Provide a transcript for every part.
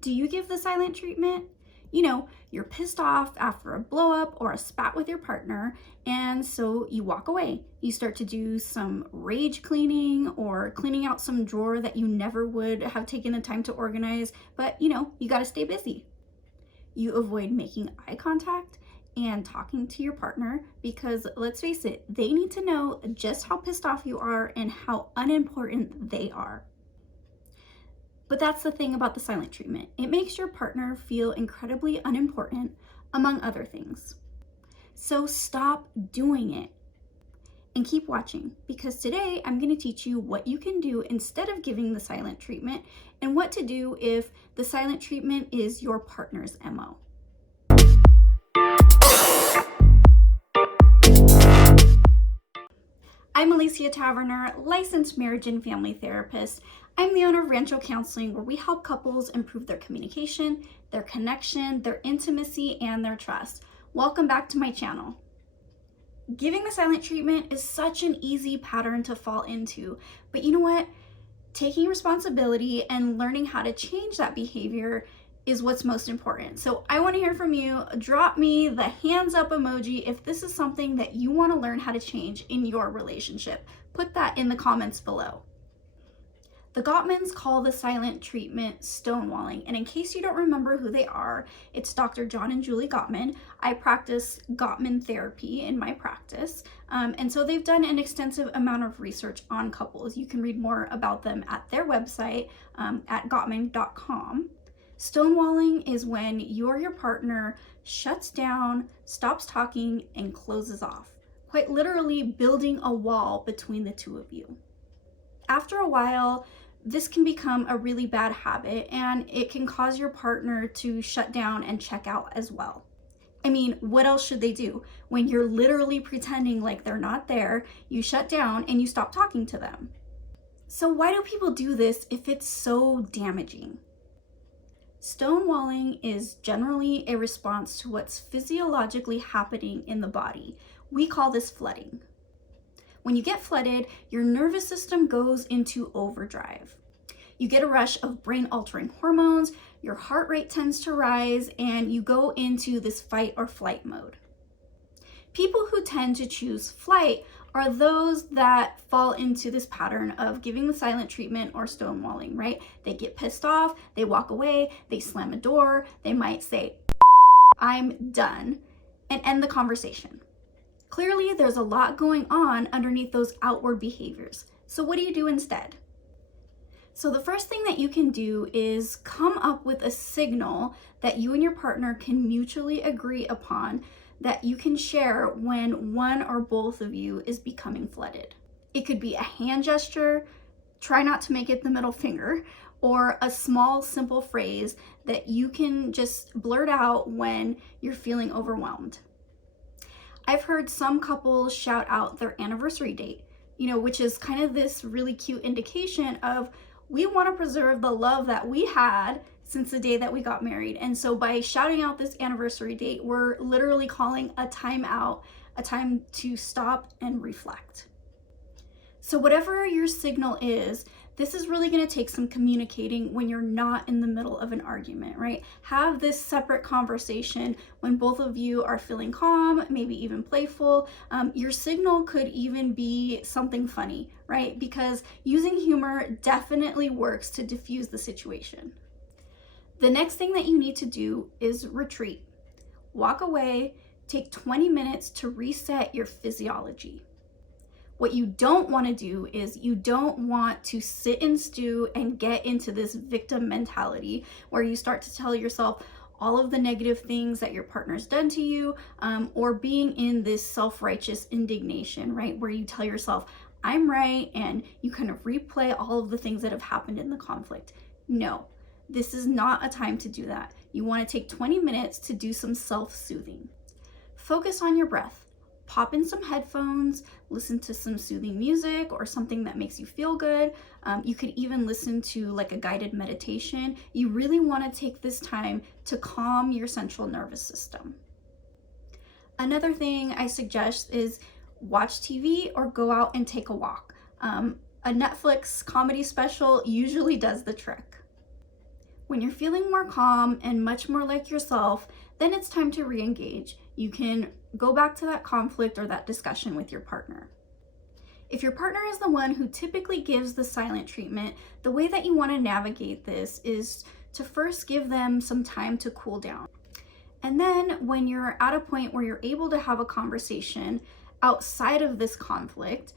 Do you give the silent treatment? You're pissed off after a blow up or a spat with your partner, and so you walk away. You start to do some rage cleaning or cleaning out some drawer that you never would have taken the time to organize, but you got to stay busy. You avoid making eye contact and talking to your partner because let's face it, they need to know just how pissed off you are and how unimportant they are. But that's the thing about the silent treatment. It makes your partner feel incredibly unimportant, among other things. So stop doing it and keep watching, because today I'm going to teach you what you can do instead of giving the silent treatment and what to do if the silent treatment is your partner's MO. I'm Alicia Taverner, licensed marriage and family therapist. I'm the owner of Rancho Counseling, where we help couples improve their communication, their connection, their intimacy, and their trust. Welcome back to my channel. Giving the silent treatment is such an easy pattern to fall into, but you know what? Taking responsibility and learning how to change that behavior is what's most important. So I want to hear from you. Drop me the hands up emoji if this is something that you want to learn how to change in your relationship. Put that in the comments below. The Gottmans call the silent treatment stonewalling, and in case you don't remember who they are, it's Dr. John and Julie Gottman. I practice Gottman therapy in my practice, and so they've done an extensive amount of research on couples. You can read more about them at their website at gottman.com. Stonewalling is when you or your partner shuts down, stops talking, and closes off, quite literally building a wall between the two of you. After a while, this can become a really bad habit, and it can cause your partner to shut down and check out as well. I mean, what else should they do? When you're literally pretending like they're not there, you shut down and you stop talking to them. So why do people do this if it's so damaging? Stonewalling is generally a response to what's physiologically happening in the body. We call this flooding. When you get flooded, your nervous system goes into overdrive. You get a rush of brain-altering hormones, your heart rate tends to rise, and you go into this fight or flight mode. People who tend to choose flight are those that fall into this pattern of giving the silent treatment or stonewalling, right? They get pissed off, they walk away, they slam a door, they might say, "I'm done," and end the conversation. Clearly, there's a lot going on underneath those outward behaviors. So what do you do instead? So the first thing that you can do is come up with a signal that you and your partner can mutually agree upon that you can share when one or both of you is becoming flooded. It could be a hand gesture, try not to make it the middle finger, or a small, simple phrase that you can just blurt out when you're feeling overwhelmed. I've heard some couples shout out their anniversary date, which is kind of this really cute indication of we want to preserve the love that we had since the day that we got married. And so by shouting out this anniversary date, we're literally calling a time out, a time to stop and reflect. So whatever your signal is, this is really going to take some communicating when you're not in the middle of an argument, right? Have this separate conversation when both of you are feeling calm, maybe even playful. Your signal could even be something funny, right? Because using humor definitely works to diffuse the situation. The next thing that you need to do is retreat. Walk away, take 20 minutes to reset your physiology. What you don't want to do is you don't want to sit and stew and get into this victim mentality where you start to tell yourself all of the negative things that your partner's done to you, or being in this self-righteous indignation, right? Where you tell yourself, "I'm right," and you kind of replay all of the things that have happened in the conflict. No, this is not a time to do that. You want to take 20 minutes to do some self-soothing. Focus on your breath. Pop in some headphones, listen to some soothing music or something that makes you feel good. You could even listen to like a guided meditation. You really want to take this time to calm your central nervous system. Another thing I suggest is watch TV or go out and take a walk. A Netflix comedy special usually does the trick. When you're feeling more calm and much more like yourself, then it's time to re-engage. You can go back to that conflict or that discussion with your partner. If your partner is the one who typically gives the silent treatment, the way that you want to navigate this is to first give them some time to cool down. And then when you're at a point where you're able to have a conversation outside of this conflict,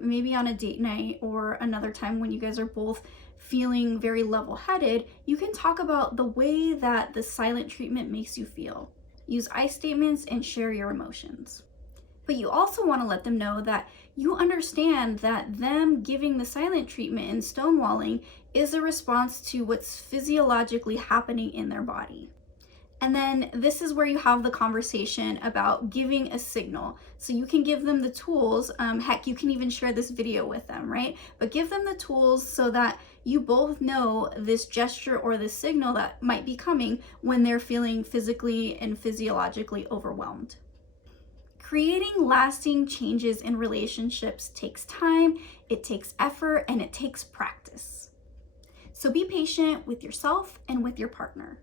maybe on a date night or another time when you guys are both feeling very level-headed, you can talk about the way that the silent treatment makes you feel. Use I statements and share your emotions. But you also want to let them know that you understand that them giving the silent treatment and stonewalling is a response to what's physiologically happening in their body. And then this is where you have the conversation about giving a signal. So you can give them the tools, heck, you can even share this video with them, right? But give them the tools so that you both know this gesture or this signal that might be coming when they're feeling physically and physiologically overwhelmed. Creating lasting changes in relationships takes time, it takes effort, and it takes practice. So be patient with yourself and with your partner.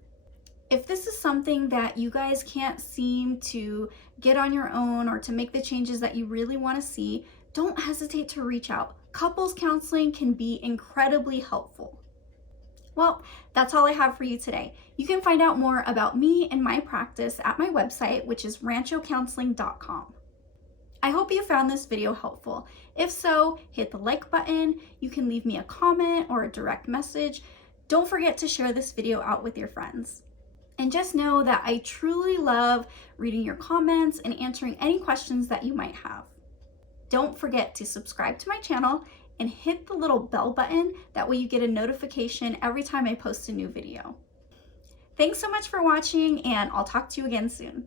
If this is something that you guys can't seem to get on your own or to make the changes that you really want to see, don't hesitate to reach out. Couples counseling can be incredibly helpful. Well, that's all I have for you today. You can find out more about me and my practice at my website, which is ranchocounseling.com. I hope you found this video helpful. If so, hit the like button. You can leave me a comment or a direct message. Don't forget to share this video out with your friends. And just know that I truly love reading your comments and answering any questions that you might have. Don't forget to subscribe to my channel and hit the little bell button. That way you get a notification every time I post a new video. Thanks so much for watching, and I'll talk to you again soon.